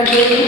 Obrigada.